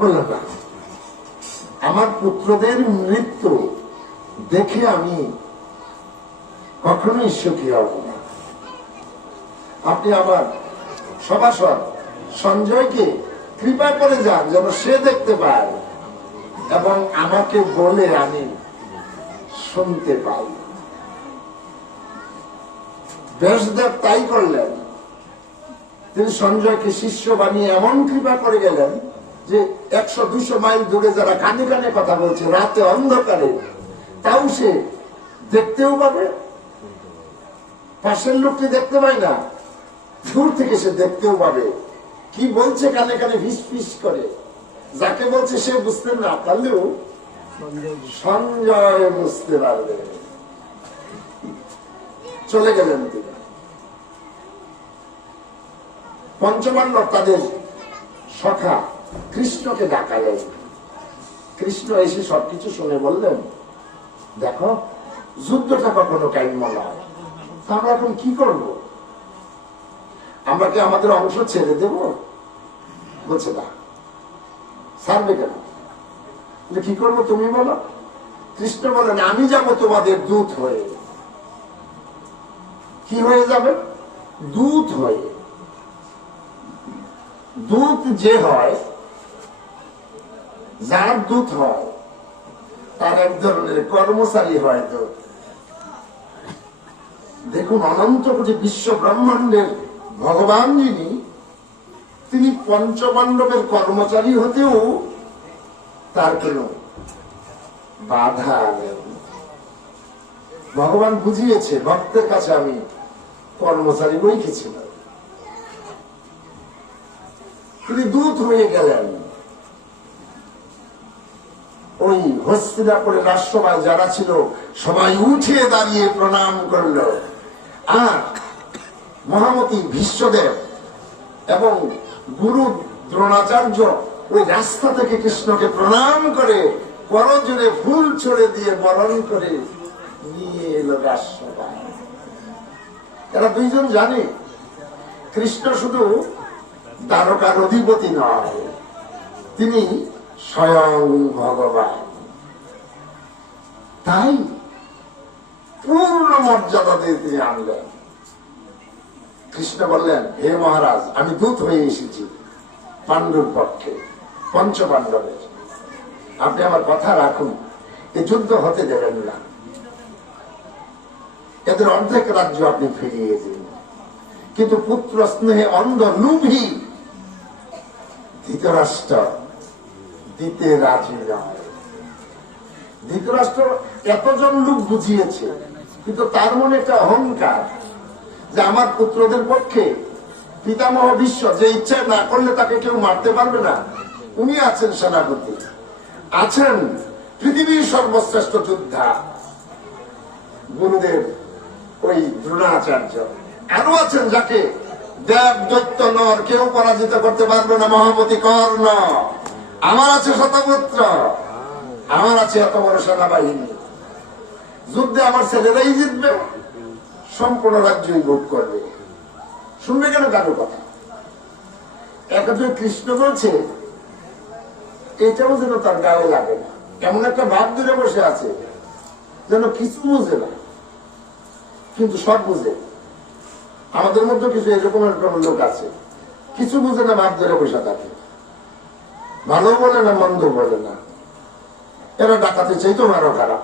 বললেন না, আমার পুত্রদের মৃত্যু দেখে আমি কখনোই সুখী হব না। আপনি আমার সভাসদ সঞ্জয়কে কৃপা করে যান যেন সে দেখতে পায় এবং আমাকে বলে আমি শুনতে পাই। ব্যাসদেব তাই করলেন। তিনি সঞ্জয়কে শিষ্য বানিয়ে এমন কৃপা করে গেলেন যে 100-200 মাইল দূরে যারা কানে কানে কথা বলছে রাতে অন্ধকারে, তাও সে দেখতেও পাবে। পাশের লোকটি দেখতে পায় না, দূর থেকে সে দেখতেও পাবে। কি বলছে কানে কানে ফিস ফিস করে, যাকে বলছে সে বুঝতে না পারলেও সঞ্জয় বুঝতে পারবে। চলে গেলেন তিনি। পঞ্চপাণ্ডব তাদের সখা কৃষ্ণকে ডাকালেন। কৃষ্ণ এসে সবকিছু শুনে বললেন, দেখো যুদ্ধটা কখনো কাম্য নয়, আমরা এখন কি করব? আমরা কি আমাদের অংশ ছেড়ে দেব? বলছে না। ছাড়বে কেন? কি করবো তুমি বলো? কৃষ্ণ বলেন, আমি যাব তোমাদের দূত হয়ে। কি হয়ে যাবে? দূত হয়ে। দূত যে হয়, যার দূত হয় তার এক ধরনের কর্মচারী হয় দূত। দেখুন, অনন্ত কোটি বিশ্ব ব্রহ্মাণ্ডের ভগবান যিনি, তিনি পঞ্চপাণ্ডবের কর্মচারী হতেও তার কোন বাধা নেই। ভগবান বুঝিয়েছে ভক্তের কাছে আমি কর্মচারী বইকেছিলাম। তিনি দূত হয়ে গেলেন। ওই হস্তিনাপুরের রাজসভায় যারা ছিল সবাই উঠে দাঁড়িয়ে প্রণাম করল। আর মহামতি ভীষ্মদেব এবং গুরু দ্রোণাচার্য ওই রাস্তা থেকে কৃষ্ণকে প্রণাম করে করজোড়ে ফুল ছড়ে দিয়ে বরণ করে নিয়ে এলো রাজসভায়। এরা দুইজন জানে কৃষ্ণ শুধু দ্বারকার অধিপতি নয়, তিনি স্বয়ং ভগবান। তাই পূর্ণ মর্যাদা দিয়ে তিনি আনলেন। কৃষ্ণ বললেন, হে মহারাজ, আমি দূত হয়ে এসেছি পাণ্ডুর পক্ষে, পঞ্চপাণ্ডবের। আপনি আমার কথা রাখুন, এ যুদ্ধ হতে দেবেন না। এদের অর্ধেক রাজ্য আপনি ফিরিয়ে দিন। কিন্তু পুত্র স্নেহে অন্ধ লোভী ধৃতরাষ্ট্র দিতে রাজি নয়। ধৃতরাষ্ট্র এতজন লোক বুঝিয়েছে, কিন্তু তার মনে একটা অহংকার যে আমার পুত্রদের পক্ষে পিতামহ ভীষ্ম যে ইচ্ছা না করলে তাকে কেউ মারতে পারবে না, উনি আছেন সেনাপতি, আছেন পৃথিবীর সর্বশ্রেষ্ঠ যোদ্ধা গুরুদেব ওই দ্রোণাচার্য, আরো আছেন যাকে দেব দৈত্য নর কেউ পরাজিত করতে পারবে না, মহামতি কর্ণ। আমার আছে শতপুত্র, আমার আছে এত বড় সেনাবাহিনী। যুদ্ধে আমার ছেলেরাই জিতবে, সম্পূর্ণ রাজ্যই ভোগ করবে। শুনবে কেন কারো কথা? একজন কৃষ্ণ বলছে, এটাও যেন তার গায়ে লাগে না। এমন একটা ভাব ধরে বসে আছে যেন কিছু বুঝে না, কিন্তু সব বুঝে। আমাদের মধ্যে কিছু এরকম এরকম লোক আছে, কিছু বুঝে না, ভাব ধরে বসে থাকে, ভালো বলে না মন্দ বলে না। এরা ডাকাতে চাইতো আরো খারাপ।